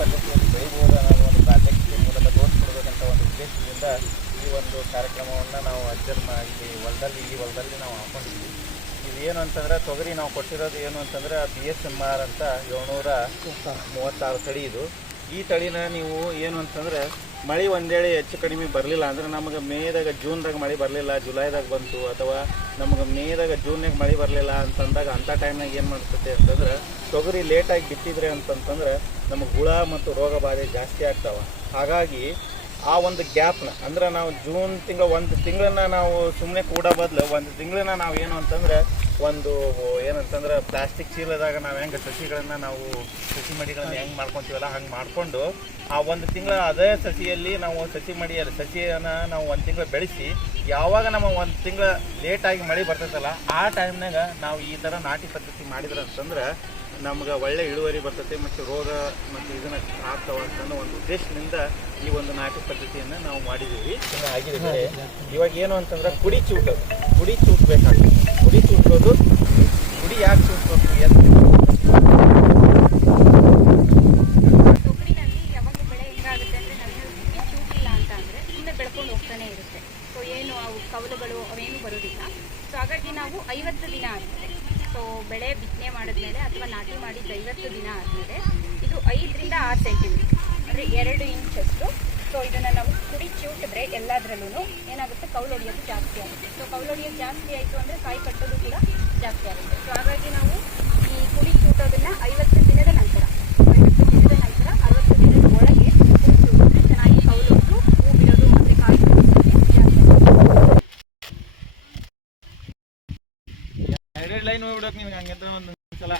ಪದ್ಧತಿಯಲ್ಲಿ ಬೆಳಿಬೋದು ಅನ್ನೋ ಒಂದು ಪ್ರಾತ್ಯಕ್ಷಿಕೆ ಮೂಲಕ ತೋರಿಸ್ಕೊಡ್ಬೇಕಂತ ಒಂದು ಉದ್ದೇಶದಿಂದ ಈ ಒಂದು ಕಾರ್ಯಕ್ರಮವನ್ನು ನಾವು ಇಲ್ಲಿ ಹೊಲದಲ್ಲಿ ನಾವು ಹಾಕೊಂಡಿದ್ವಿ. ಇದು ಏನು ಅಂತಂದರೆ ತೊಗರಿ ನಾವು ಕೊಟ್ಟಿರೋದು ಏನು ಅಂತಂದರೆ BSMR ಅಂತ 736 ತಳಿ ಇದು. ಈ ತಳಿನ ನೀವು ಏನು ಅಂತಂದರೆ ಮಳೆ ಒಂದೇಳೆ ಹೆಚ್ಚು ಕಡಿಮೆ ಬರಲಿಲ್ಲ ಅಂದರೆ ನಮಗೆ ಮೇದಾಗ ಜೂನ್ದಾಗ ಮಳೆ ಬರಲಿಲ್ಲ, ಜುಲೈದಾಗ ಬಂತು, ಅಥವಾ ನಮಗೆ ಮೇದಾಗ ಜೂನ್ಯಾಗ ಮಳೆ ಬರಲಿಲ್ಲ ಅಂತಂದಾಗ ಅಂಥ ಟೈಮ್ನಾಗ ಏನು ಮಾಡ್ತೈತೆ ಅಂತಂದ್ರೆ ತೊಗರಿ ಲೇಟಾಗಿ ಬಿತ್ತಿದ್ರೆ ಅಂತಂತಂದ್ರೆ ನಮಗೆ ಹುಳ ಮತ್ತು ರೋಗ ಬಾಧೆ ಜಾಸ್ತಿ ಆಗ್ತಾವೆ. ಹಾಗಾಗಿ ಆ ಒಂದು ಗ್ಯಾಪ್ನ ಅಂದ್ರೆ ನಾವು ಜೂನ್ ಒಂದು ತಿಂಗಳನ್ನ ನಾವು ಸುಮ್ಮನೆ ಕೂಡ ಬದಲು ಒಂದು ತಿಂಗಳನ್ನ ನಾವು ಏನು ಅಂತಂದರೆ ಒಂದು ಏನಂತಂದ್ರೆ ಪ್ಲಾಸ್ಟಿಕ್ ಚೀಲದಾಗ ನಾವು ಹೆಂಗೆ ಸಸಿ ಮಡಿಗಳನ್ನು ಹೆಂಗೆ ಮಾಡ್ಕೊತೀವಲ್ಲ ಹಂಗೆ ಮಾಡಿಕೊಂಡು ಆ ಒಂದು ತಿಂಗಳ ಅದೇ ಸಸಿಯಲ್ಲಿ ನಾವು ಸಸಿಯನ್ನು ನಾವು ಒಂದು ತಿಂಗಳು ಬೆಳೆಸಿ ಯಾವಾಗ ನಮ್ಮ ಒಂದು ತಿಂಗಳ ಲೇಟಾಗಿ ಮಳೆ ಬರ್ತೈತಲ್ಲ ಆ ಟೈಮ್ನಾಗ ನಾವು ಈ ಥರ ನಾಟಿ ಪದ್ಧತಿ ಮಾಡಿದ್ರೆ ಅಂತಂದ್ರೆ ನಮ್ಗೆ ಒಳ್ಳೆ ಇಳುವರಿ ಬರ್ತೈತೆ ಮತ್ತು ರೋಗ ಮತ್ತು ಇದನ್ನು ಆಗ್ತಾವ ಅಂತಂದು ಒಂದು ಉದ್ದೇಶದಿಂದ ಈ ಒಂದು ನಾಟಿ ಪದ್ಧತಿಯನ್ನು ನಾವು ಮಾಡಿದ್ದೀವಿ. ಆಗಿದ್ದೀವಿ. ಇವಾಗ ಏನು ಅಂತಂದ್ರೆ ಕುಡಿ ಚೂಟ್ಬೇಕಾಗ್ತದೆ. ಕುಡಿ ಚೂಟ್ಬೋದು. ಕುಡಿ ಯಾಕೆ ಚೂಟ್ಬೇಕು ಎಂದು ತೊಗರಿನಲ್ಲಿ ಯಾವಾಗ ಬೆಳೆ ಹೆಂಗಾಗುತ್ತೆ ಅಂದರೆ ನಾವು ಕುಡಿ ಚೂಟಿಲ್ಲ ಅಂತ ಅಂದರೆ ಸುಮ್ಮನೆ ಬೆಳ್ಕೊಂಡು ಹೋಗ್ತಾನೆ ಇರುತ್ತೆ. ಸೊ ಏನು ಅವು ಕವಲುಗಳು ಅವೇನು ಬರೋದಿಲ್ಲ. ಸೊ ಹಾಗಾಗಿ ನಾವು 50 ದಿನ ಆದಮೇಲೆ ಸೊ ಬೆಳೆ ಬಿತ್ತನೆ ಮಾಡಿದ್ಮೇಲೆ ಅಥವಾ ನಾಟಿ ಮಾಡಿದ 50 ದಿನ ಆದಮೇಲೆ ಇದು 5 ರಿಂದ 6 ಸೆಂಟಿಮೀಟರ್ ಅಂದರೆ 2 ಇಂಚಷ್ಟು. ಸೊ ಇದನ್ನು ನಾವು ಕುಡಿ ಚೂಟಿದ್ರೆ ಎಲ್ಲದರಲ್ಲೂ ಏನಾಗುತ್ತೆ ಕೌಲು ಹೊಡಿಯೋದು ಜಾಸ್ತಿ ಆಗುತ್ತೆ. ಸೊ ಕೌಲು ಹೊಡಿಯೋದು ಜಾಸ್ತಿ ಆಯಿತು ಅಂದರೆ ಕಾಯಿ ಕಟ್ಟೋದು ಕೂಡ ಜಾಸ್ತಿ ಆಗುತ್ತೆ. ಸೊ ಹಾಗಾಗಿ ನಾವು ಈ ಕುಡಿ ಚೂಟೋದನ್ನು 50 ದಿನದ ನಂತರ 60 ದಿನದ ಒಳಗೆ ಕುಡಿ ಚೂಟಿದ್ರೆ ಚೆನ್ನಾಗಿ ಕೌಲು ಹೊಡೆದು ಹೂ ಬಿಡೋದು ಮತ್ತು ಕಾಯಿ ಕಟ್ಟೋದು ಜಾಸ್ತಿ ಆಗುತ್ತೆ. ಲೈನ್ ಹೋಗ್ಬಿಡೋಕೆ ನಿಮ್ಗೆ ಹಂಗಂತ ಒಂದು ಸಲ